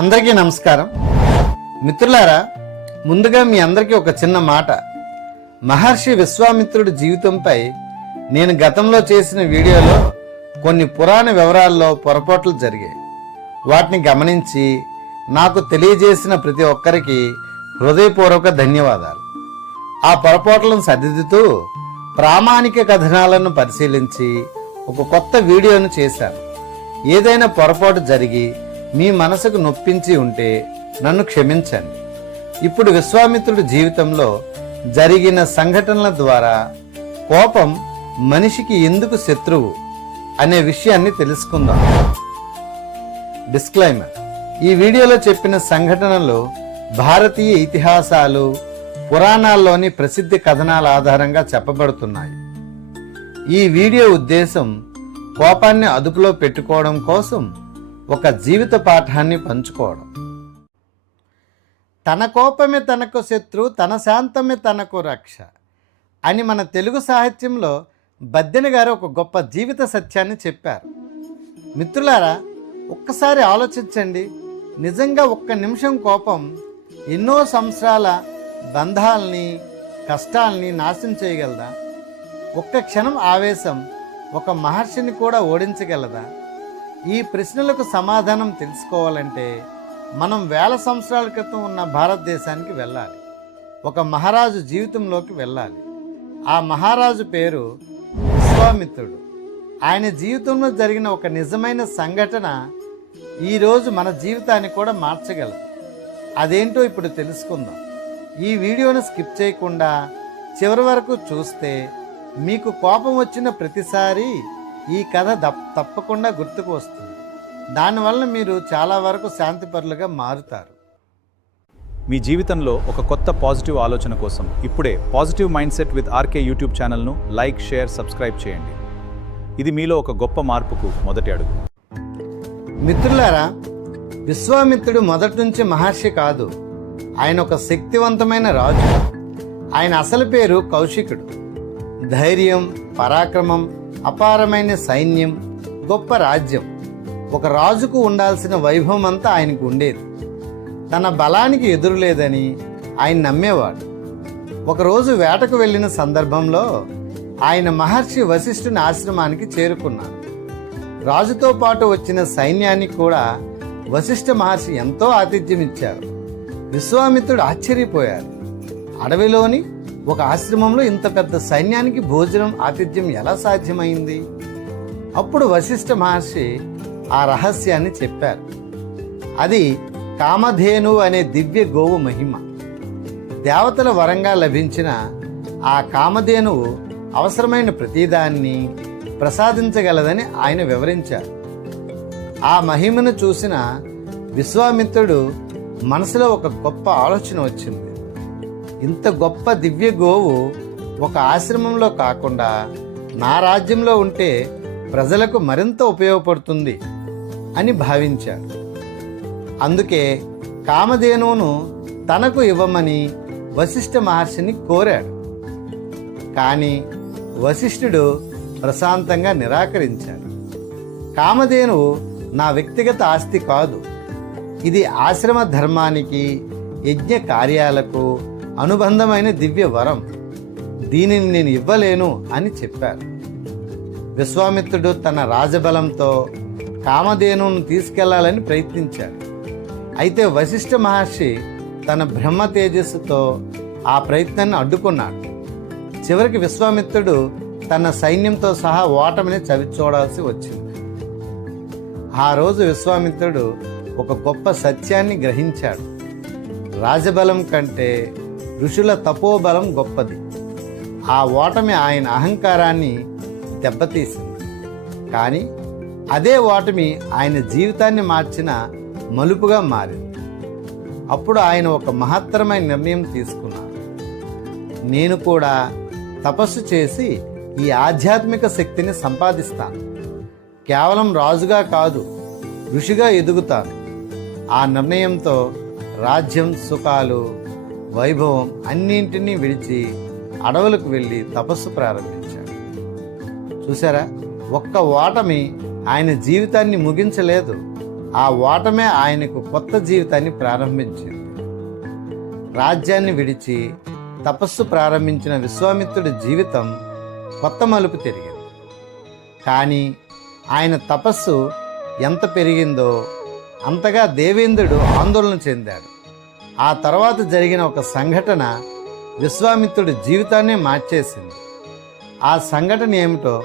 అందరికీ నమస్కారం మిత్రులారా, ముందుగా మీ అందరికీ ఒక చిన్న మాట. మహర్షి విశ్వామిత్రుడి జీవితంపై నేను గతంలో చేసిన వీడియోలో కొన్ని పురాణ వివరాల్లో పొరపాట్లు జరిగాయి. వాటిని గమనించి నాకు తెలియజేసిన ప్రతి ఒక్కరికి హృదయపూర్వక ధన్యవాదాలు. ఆ పొరపాట్లను సరిదిద్దుతూ ప్రామాణిక కథనాలను పరిశీలించి ఒక కొత్త వీడియోను చేశాను. ఏదైనా పొరపాటు జరిగి మీ మనసుకు నొప్పించి ఉంటే నన్ను క్షమించండి. ఇప్పుడు విశ్వామిత్రుడి జీవితంలో జరిగిన సంఘటనల ద్వారా కోపం మనిషికి ఎందుకు శత్రువు అనే విషయాన్ని తెలుసుకుందాం. డిస్క్లైమర్: ఈ వీడియోలో చెప్పిన సంఘటనలు భారతీయ ఇతిహాసాలు, పురాణాల్లోని ప్రసిద్ధ కథనాల ఆధారంగా చెప్పబడుతున్నాయి. ఈ వీడియో ఉద్దేశం కోపాన్ని అదుపులో పెట్టుకోవడం కోసం ఒక జీవిత పాఠాన్ని పంచుకోవడం. తన కోపమే తనకు శత్రు, తన శాంతమే తనకు రక్ష అని మన తెలుగు సాహిత్యంలో బద్దెన గారు ఒక గొప్ప జీవిత సత్యాన్ని చెప్పారు. మిత్రులారా, ఒక్కసారి ఆలోచించండి. నిజంగా ఒక్క నిమిషం కోపం ఎన్నో సంవత్సరాల బంధాలని, కష్టాలని నాశనం చేయగలదా? ఒక్క క్షణం ఆవేశం ఒక మహర్షిని కూడా ఓడించగలదా? ఈ ప్రశ్నలకు సమాధానం తెలుసుకోవాలంటే మనం వేల సంవత్సరాల క్రితం ఉన్న భారతదేశానికి వెళ్ళాలి. ఒక మహారాజు జీవితంలోకి వెళ్ళాలి. ఆ మహారాజు పేరు విశ్వామిత్రుడు. ఆయన జీవితంలో జరిగిన ఒక నిజమైన సంఘటన ఈరోజు మన జీవితాన్ని కూడా మార్చగలదు. అదేంటో ఇప్పుడు తెలుసుకుందాం. ఈ వీడియోను స్కిప్ చేయకుండా చివరి వరకు చూస్తే మీకు కోపం వచ్చిన ప్రతిసారి ఈ కథ తప్పకుండా గుర్తుకు వస్తుంది. దానివల్ల మీరు చాలా వరకు శాంతిపరులుగా మారుతారు. మీ జీవితంలో ఒక కొత్త పాజిటివ్ ఆలోచన కోసం ఇప్పుడే positive mindset with RK YouTube ఛానల్ను లైక్, షేర్, సబ్స్క్రైబ్ చేయండి. ఇది మీలో ఒక గొప్ప మార్పుకు మొదటి అడుగు. మిత్రులారా, విశ్వామిత్రుడు మొదటి నుంచి మహర్షి కాదు. ఆయన ఒక శక్తివంతమైన రాజు. ఆయన అసలు పేరు కౌశికుడు. ధైర్యం, పరాక్రమం, అపారమైన సైన్యం, గొప్ప రాజ్యం, ఒక రాజుకు ఉండాల్సిన వైభవం అంతా ఆయనకు ఉండేది. తన బలానికి ఎదురులేదని ఆయన నమ్మేవాడు. ఒకరోజు వేటకు వెళ్ళిన సందర్భంలో ఆయన మహర్షి వశిష్ఠుని ఆశ్రమానికి చేరుకున్నారు. రాజుతో పాటు వచ్చిన సైన్యానికి కూడా వశిష్ఠ మహర్షి ఎంతో ఆతిథ్యం ఇచ్చారు. విశ్వామిత్రుడు ఆశ్చర్యపోయారు. అడవిలోని ఒక ఆశ్రమంలో ఇంత పెద్ద సైన్యానికి భోజనం, ఆతిథ్యం ఎలా సాధ్యమైంది? అప్పుడు వశిష్ఠ మహర్షి ఆ రహస్యాన్ని చెప్పారు. అది కామధేను అనే దివ్య గోవు మహిమ. దేవతల వరంగా లభించిన ఆ కామధేనువు అవసరమైన ప్రతిదాన్ని ప్రసాదించగలదని ఆయన వివరించారు. ఆ మహిమను చూసిన విశ్వామిత్రుడు మనసులో ఒక గొప్ప ఆలోచన వచ్చింది. ఇంత గొప్ప దివ్య గోవు ఒక ఆశ్రమంలో కాకుండా నా రాజ్యంలో ఉంటే ప్రజలకు మరింత ఉపయోగపడుతుంది అని భావించాడు. అందుకే కామధేనువును తనకు ఇవ్వమని వశిష్ఠ మహర్షిని కోరాడు. కానీ వశిష్ఠుడు ప్రశాంతంగా నిరాకరించాడు. కామధేనువు నా వ్యక్తిగత ఆస్తి కాదు. ఇది ఆశ్రమ ధర్మానికి, యజ్ఞ కార్యాలకు అనుబంధమైన దివ్య వరం. దీనిని నేను ఇవ్వలేను అని చెప్పారు. విశ్వామిత్రుడు తన రాజబలంతో కామధేనువును తీసుకెళ్లాలని ప్రయత్నించాడు. అయితే వశిష్ఠ మహర్షి తన బ్రహ్మ తేజస్సుతో ఆ ప్రయత్నాన్ని అడ్డుకున్నాడు. చివరికి విశ్వామిత్రుడు తన సైన్యంతో సహా ఓటమిని చవిచూడాల్సి వచ్చింది. ఆ రోజు విశ్వామిత్రుడు ఒక గొప్ప సత్యాన్ని గ్రహించాడు. రాజబలం కంటే ఋషుల తపోబలం గొప్పది. ఆ ఓటమి ఆయన అహంకారాన్ని దెబ్బతీసింది. కానీ అదే ఓటమి ఆయన జీవితాన్ని మార్చిన మలుపుగా మారింది. అప్పుడు ఆయన ఒక మహత్తరమైన నిర్ణయం తీసుకున్నారు. నేను కూడా తపస్సు చేసి ఈ ఆధ్యాత్మిక శక్తిని సంపాదిస్తాను. కేవలం రాజుగా కాదు, ఋషిగా ఎదుగుతాను. ఆ నిర్ణయంతో రాజ్యం, సుఖాలు, వైభవం అన్నింటినీ విడిచి అడవులకు వెళ్ళి తపస్సు ప్రారంభించాడు. చూసారా, ఒక్క ఓటమి ఆయన జీవితాన్ని ముగించలేదు, ఆ ఓటమే ఆయనకు కొత్త జీవితాన్ని ప్రారంభించింది. రాజ్యాన్ని విడిచి తపస్సు ప్రారంభించిన విశ్వామిత్రుడి జీవితం కొత్త మలుపు తిరిగింది. కానీ ఆయన తపస్సు ఎంత పెరిగిందో అంతగా దేవేంద్రుడు ఆందోళన చెందాడు. ఆ తర్వాత జరిగిన ఒక సంఘటన విశ్వామిత్రుడి జీవితాన్నే మార్చేసింది. ఆ సంఘటన ఏమిటో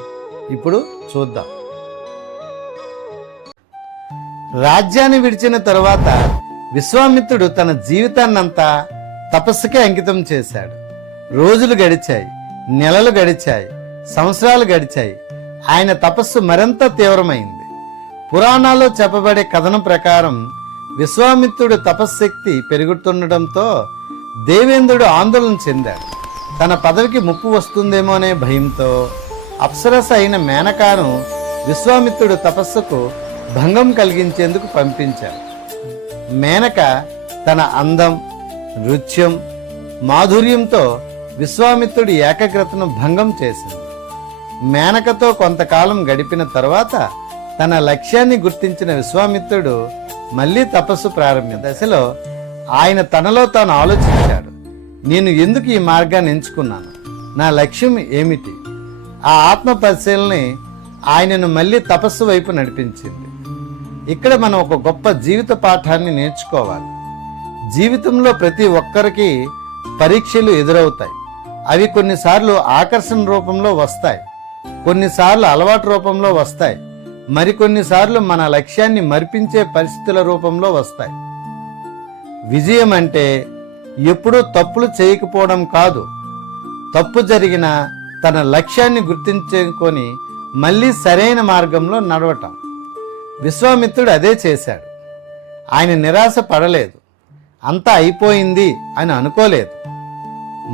ఇప్పుడు చూద్దాం. రాజ్యాన్ని విడిచిన తరువాత విశ్వామిత్రుడు తన జీవితాన్నంతా తపస్సుకే అంకితం చేశాడు. రోజులు గడిచాయి, నెలలు గడిచాయి, సంవత్సరాలు గడిచాయి. ఆయన తపస్సు మరింత తీవ్రమైంది. పురాణాల్లో చెప్పబడే కథనం ప్రకారం విశ్వామిత్రుడు తపశ్శక్తి పెరుగుతుండటంతో దేవేంద్రుడు ఆందోళన చెందాడు. తన పదవికి ముప్పు వస్తుందేమో అనే భయంతో అప్సరస అయిన మేనకాను విశ్వామిత్రుడు తపస్సుకు భంగం కలిగించేందుకు పంపించాడు. మేనక తన అందం, నృత్యం, మాధుర్యంతో విశ్వామిత్రుడి ఏకాగ్రతను భంగం చేసింది. మేనకతో కొంతకాలం గడిపిన తరువాత తన లక్ష్యాన్ని గుర్తించిన విశ్వామిత్రుడు మళ్ళీ తపస్సు ప్రారంభించిన దశలో ఆయన తనలో తాను ఆలోచించాడు, నేను ఎందుకు ఈ మార్గాన్ని ఎంచుకున్నాను, నా లక్ష్యం ఏమిటి? ఆ ఆత్మ పరిశీలనే ఆయనను మళ్ళీ తపస్సు వైపు నడిపించింది. ఇక్కడ మనం ఒక గొప్ప జీవిత పాఠాన్ని నేర్చుకోవాలి. జీవితంలో ప్రతి ఒక్కరికి పరీక్షలు ఎదురవుతాయి. అవి కొన్నిసార్లు ఆకర్షణ రూపంలో వస్తాయి, కొన్నిసార్లు అలవాటు రూపంలో వస్తాయి, మరికొన్నిసార్లు మన లక్ష్యాన్ని మరిపించే పరిస్థితుల రూపంలో వస్తాయి. విజయం అంటే ఎప్పుడూ తప్పులు చేయకపోవడం కాదు, తప్పు జరిగిన తన లక్ష్యాన్ని గుర్తించుకొని మళ్ళీ సరైన మార్గంలో నడవటం. విశ్వామిత్రుడు అదే చేశాడు. ఆయన నిరాశ పడలేదు, అంతా అయిపోయింది అని అనుకోలేదు.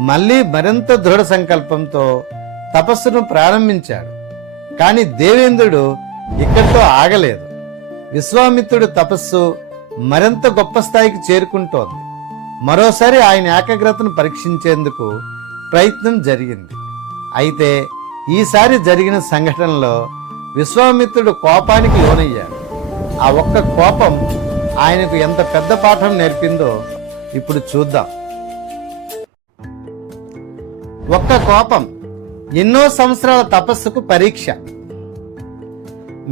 మళ్ళీ మరింత దృఢ సంకల్పంతో తపస్సును ప్రారంభించాడు. కానీ దేవేంద్రుడు ఇక్కడితో ఆగలేదు. విశ్వామిత్రుడు తపస్సు మరింత గొప్ప స్థాయికి చేరుకుంటోంది. మరోసారి ఆయన ఏకాగ్రతను పరీక్షించేందుకు ప్రయత్నం జరిగింది. అయితే ఈసారి జరిగిన సంఘటనలో విశ్వామిత్రుడు కోపానికి లోనయ్యాడు. ఆ ఒక్క కోపం ఆయనకు ఎంత పెద్ద పాఠం నేర్పిందో ఇప్పుడు చూద్దాం. ఒక్క కోపం ఎన్నో సంవత్సరాల తపస్సుకు పరీక్ష.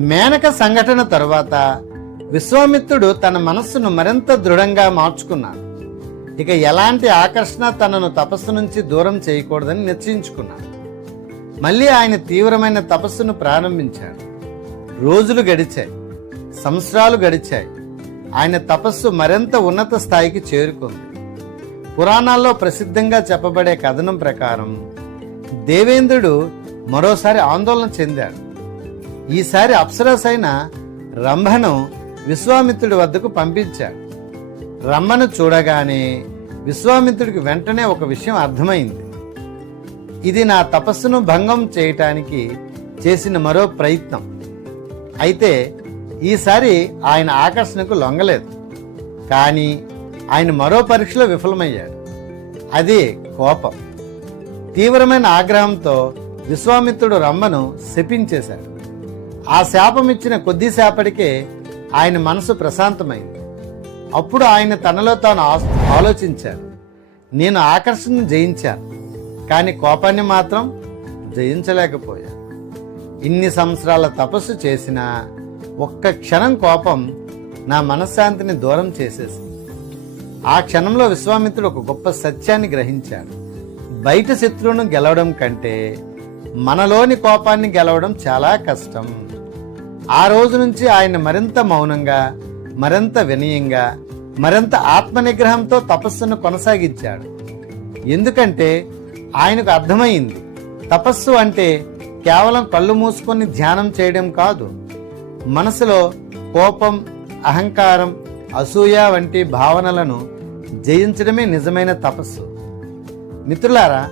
మేనక సంఘటన తరువాత విశ్వామిత్రుడు తన మనస్సును మరింత దృఢంగా మార్చుకున్నాడు. ఇక ఎలాంటి ఆకర్షణ తనను తపస్సు నుంచి దూరం చేయకూడదని నిశ్చయించుకున్నాడు. మళ్ళీ ఆయన తీవ్రమైన తపస్సును ప్రారంభించాడు. రోజులు గడిచాయి, సంవత్సరాలు గడిచాయి. ఆయన తపస్సు మరింత ఉన్నత స్థాయికి చేరుకుంది. పురాణాల్లో ప్రసిద్ధంగా చెప్పబడే కథనం ప్రకారం దేవేంద్రుడు మరోసారి ఆందోళన చెందాడు. ఈసారి అప్సరసైన రంభను విశ్వామిత్రుడి వద్దకు పంపించాడు. రంభను చూడగానే విశ్వామిత్రుడికి వెంటనే ఒక విషయం అర్థమైంది. ఇది నా తపస్సును భంగం చేయటానికి చేసిన మరో ప్రయత్నం. అయితే ఈసారి ఆయన ఆకర్షణకు లొంగలేదు. కానీ ఆయన మరో పరీక్షలో విఫలమయ్యాడు. అదే కోపం. తీవ్రమైన ఆగ్రహంతో విశ్వామిత్రుడు రంభను శపించేశాడు. ఆ శాపం ఇచ్చిన కొద్దిసేపటికే ఆయన మనసు ప్రశాంతమైంది. అప్పుడు ఆయన తనలో తాను ఆలోచించాడు, నేను ఆకర్షణను జయించాను, కానీ కోపాన్ని మాత్రం జయించలేకపోయాను. ఇన్ని సంవత్సరాల తపస్సు చేసినా ఒక్క క్షణం కోపం నా మనశ్శాంతిని దూరం చేసేసింది. ఆ క్షణంలో విశ్వామిత్రుడు ఒక గొప్ప సత్యాన్ని గ్రహించాడు. బయట శత్రువును గెలవడం కంటే మనలోని కోపాన్ని గెలవడం చాలా కష్టం. ఆ రోజు నుంచి ఆయన మరింత మౌనంగా, మరింత వినయంగా, మరింత ఆత్మనిగ్రహంతో తపస్సును కొనసాగించాడు. ఎందుకంటే ఆయనకు అర్థమైంది, తపస్సు అంటే కేవలం కళ్ళు మూసుకొని ధ్యానం చేయడం కాదు. మనసులో కోపం, అహంకారం, అసూయ వంటి భావనలను జయించడమే నిజమైన తపస్సు. మిత్రులారా,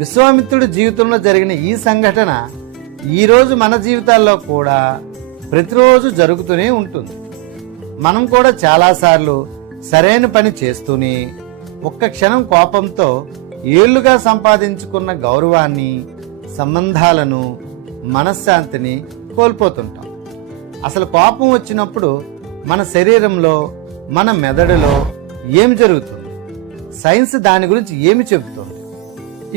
విశ్వామిత్రుడి జీవితంలో జరిగిన ఈ సంఘటన ఈరోజు మన జీవితాల్లో కూడా ప్రతిరోజు జరుగుతూనే ఉంటుంది. మనం కూడా చాలాసార్లు సరైన పని చేస్తూనే ఒక్క క్షణం కోపంతో ఏళ్లుగా సంపాదించుకున్న గౌరవాన్ని, సంబంధాలను, మనశ్శాంతిని కోల్పోతుంటాం. అసలు కోపం వచ్చినప్పుడు మన శరీరంలో, మన మెదడులో ఏమి జరుగుతుంది, సైన్స్ దాని గురించి ఏమి చెబుతుంది,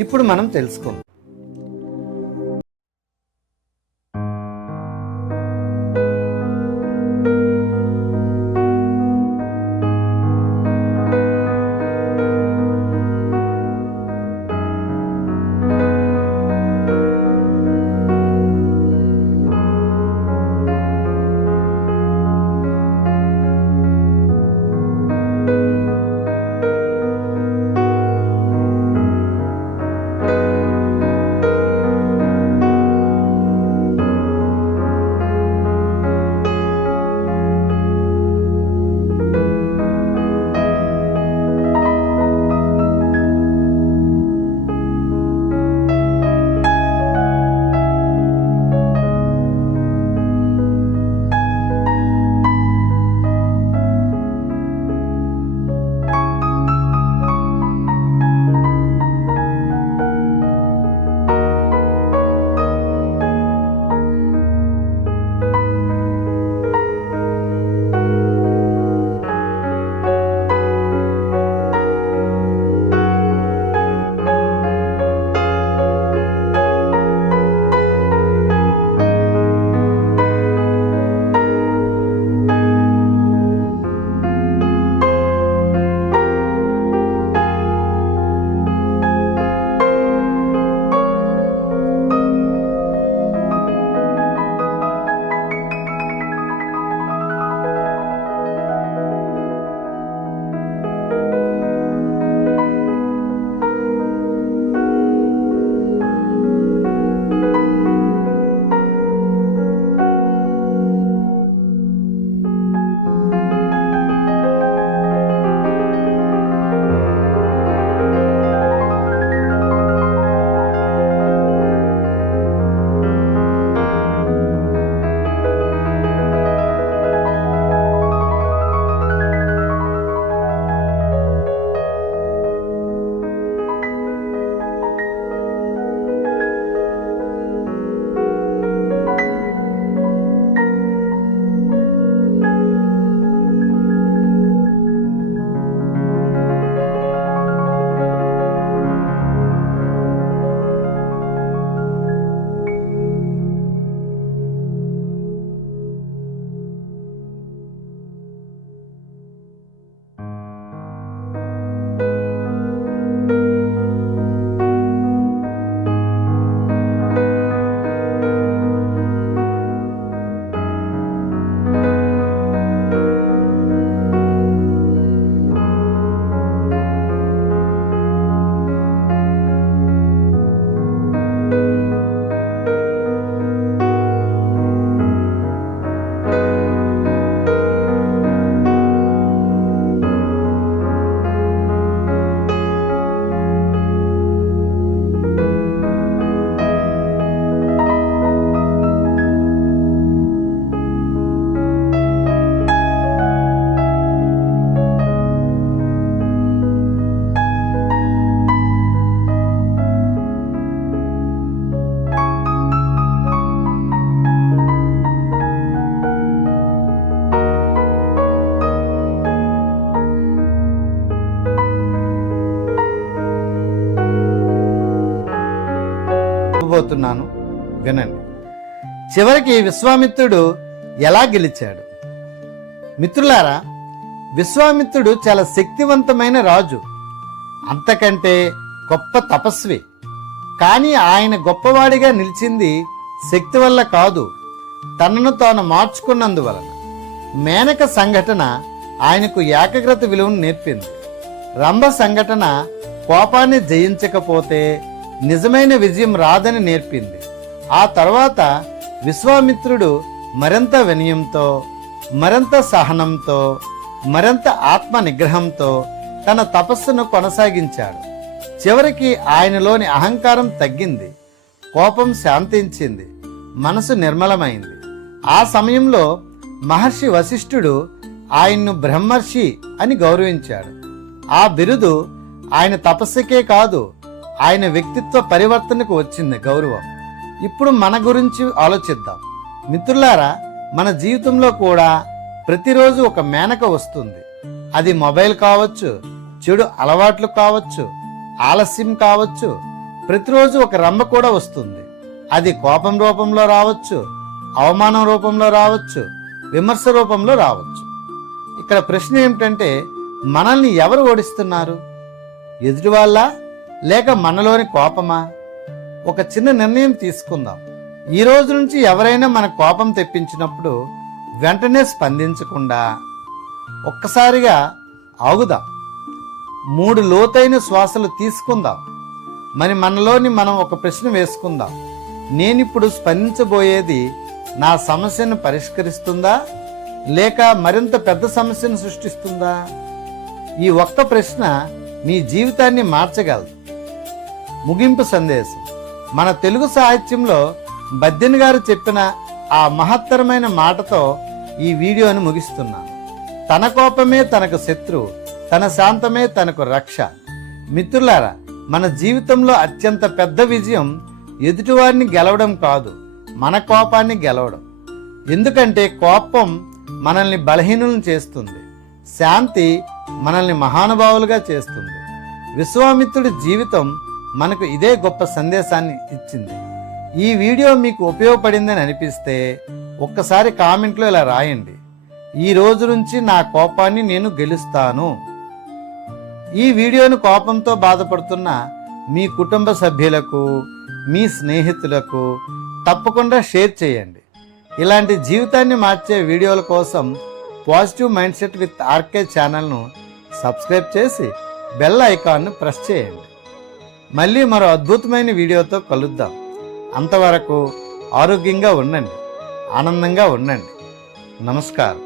ఇప్పుడు మనం తెలుసుకుందాం. చెప్పబోతున్నాను, వినండి. చివరికి విశ్వామిత్రుడు ఎలా గెలిచాడు? మిత్రులారా, విశ్వామిత్రుడు చాలా శక్తివంతమైన రాజు, అంతకంటే గొప్ప తపస్వి. కానీ ఆయన గొప్పవాడిగా నిలిచింది శక్తి వల్ల కాదు, తనను తాను మార్చుకున్నందువలన. మేనక సంఘటన ఆయనకు ఏకాగ్రత విలువను నేర్పింది. రంభ సంఘటన కోపాన్ని జయించకపోతే నిజమైన విజయం రాదని నేర్పింది. ఆ తర్వాత విశ్వామిత్రుడు మరింత వినయంతో, మరింత సహనంతో, మరింత ఆత్మ నిగ్రహంతో తన తపస్సును కొనసాగించాడు. చివరికి ఆయనలోని అహంకారం తగ్గింది, కోపం శాంతించింది, మనసు నిర్మలమైంది. ఆ సమయంలో మహర్షి వశిష్ఠుడు ఆయన్ను బ్రహ్మర్షి అని గౌరవించాడు. ఆ బిరుదు ఆయన తపస్సుకే కాదు, ఆయన వ్యక్తిత్వ పరివర్తనకు వచ్చింది గౌరవం. ఇప్పుడు మన గురించి ఆలోచిద్దాం. మిత్రులారా, మన జీవితంలో కూడా ప్రతిరోజు ఒక మేనక వస్తుంది. అది మొబైల్ కావచ్చు, చెడు అలవాట్లు కావచ్చు, ఆలస్యం కావచ్చు. ప్రతిరోజు ఒక రంభ కూడా వస్తుంది. అది కోపం రూపంలో రావచ్చు, అవమానం రూపంలో రావచ్చు, విమర్శ రూపంలో రావచ్చు. ఇక్కడ ప్రశ్న ఏమిటంటే, మనల్ని ఎవరు ఓడిస్తున్నారు? ఎదుటి వాళ్ళ, లేక మనలోని కోపమా? ఒక చిన్న నిర్ణయం తీసుకుందాం. ఈ రోజు నుంచి ఎవరైనా మన కోపం తెప్పించినప్పుడు వెంటనే స్పందించకుండా ఒక్కసారిగా ఆగుదాం. 3 లోతైన శ్వాసలు తీసుకుందాం. మరి మనలోని మనం ఒక ప్రశ్న వేసుకుందాం. నేనిప్పుడు స్పందించబోయేది నా సమస్యను పరిష్కరిస్తుందా, లేక మరింత పెద్ద సమస్యను సృష్టిస్తుందా? ఈ ఒక్క ప్రశ్న మీ జీవితాన్ని మార్చగలదు. ముగింపు సందేశం. మన తెలుగు సాహిత్యంలో బద్దెన్ గారు చెప్పిన ఆ మహత్తరమైన మాటతో ఈ వీడియోను ముగిస్తున్నాను. తన కోపమే తనకు శత్రువు, తన శాంతమే తనకు రక్ష. మిత్రులారా, మన జీవితంలో అత్యంత పెద్ద విజయం ఎదుటివారిని గెలవడం కాదు, మన కోపాన్ని గెలవడం. ఎందుకంటే కోపం మనల్ని బలహీనులను చేస్తుంది, శాంతి మనల్ని మహానుభావులుగా చేస్తుంది. విశ్వామిత్రుడి జీవితం మనకు ఇదే గొప్ప సందేశాన్ని ఇచ్చింది. ఈ వీడియో మీకు ఉపయోగపడిందని అనిపిస్తే ఒక్కసారి కామెంట్లో ఇలా రాయండి: ఈ రోజు నుంచి నా కోపాన్ని నేను గెలుస్తాను. ఈ వీడియోను కోపంతో బాధపడుతున్న మీ కుటుంబ సభ్యులకు, మీ స్నేహితులకు తప్పకుండా షేర్ చేయండి. ఇలాంటి జీవితాన్ని మార్చే వీడియోల కోసం positive mindset with RK ఛానల్ను సబ్స్క్రైబ్ చేసి బెల్ ఐకాన్ను ప్రెస్ చేయండి. మళ్ళీ మరో అద్భుతమైన వీడియోతో కలుద్దాం. అంతవరకు ఆరోగ్యంగా ఉండండి, ఆనందంగా ఉండండి. నమస్కారం.